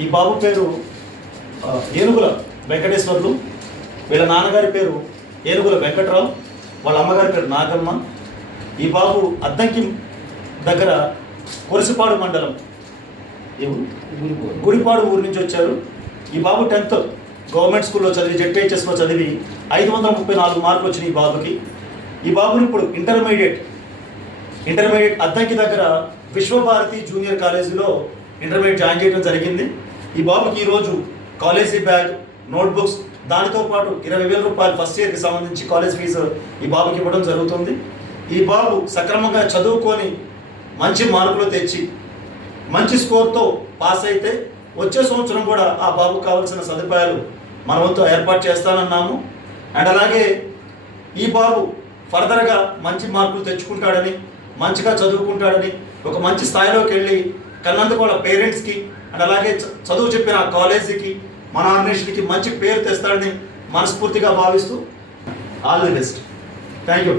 ఈ బాబు పేరు ఏనుగుల వెంకటేశ్వర్లు. వీళ్ళ నాన్నగారి పేరు ఏనుగుల వెంకట్రావు, వాళ్ళ అమ్మగారి పేరు నాగమ్మ. ఈ బాబు అద్దంకి దగ్గర కొరిసిపాడు మండలం గుడిపాడు ఊరు నుంచి వచ్చారు. ఈ బాబు 10th గవర్నమెంట్ స్కూల్లో చదివి జెడ్పిహెచ్ఎస్లో చదివి 534 మార్కులు వచ్చినాయి ఈ బాబుకి. ఈ బాబుని ఇప్పుడు ఇంటర్మీడియట్ అద్దంకి దగ్గర విశ్వభారతి జూనియర్ కాలేజీలో ఇంటర్మీడియట్ జాయిన్ చేయడం జరిగింది. ఈ బాబుకి ఈరోజు కాలేజీ బ్యాగ్, నోట్బుక్స్, దానితో పాటు 20,000 రూపాయలు ఫస్ట్ ఇయర్కి సంబంధించి కాలేజ్ ఫీజు ఈ బాబుకి ఇవ్వడం జరుగుతుంది. ఈ బాబు సక్రమంగా చదువుకొని మంచి మార్కులు తెచ్చి మంచి స్కోర్తో పాస్ అయితే వచ్చే సంవత్సరం కూడా ఆ బాబుకు కావాల్సిన సదుపాయాలు మన వంతు ఏర్పాటు చేస్తానన్నాము. అండ్ అలాగే ఈ బాబు ఫర్దర్గా మంచి మార్కులు తెచ్చుకుంటాడని, మంచిగా చదువుకుంటాడని, ఒక మంచి స్థాయిలోకి వెళ్ళి కన్నందుకు వాళ్ళ పేరెంట్స్కి అండ్ అలాగే చదువు చెప్పిన కాలేజీకి, మన ఆర్గనైజేషన్కి మంచి పేరు తెస్తాడని మనస్ఫూర్తిగా భావిస్తూ all the best. Thank you.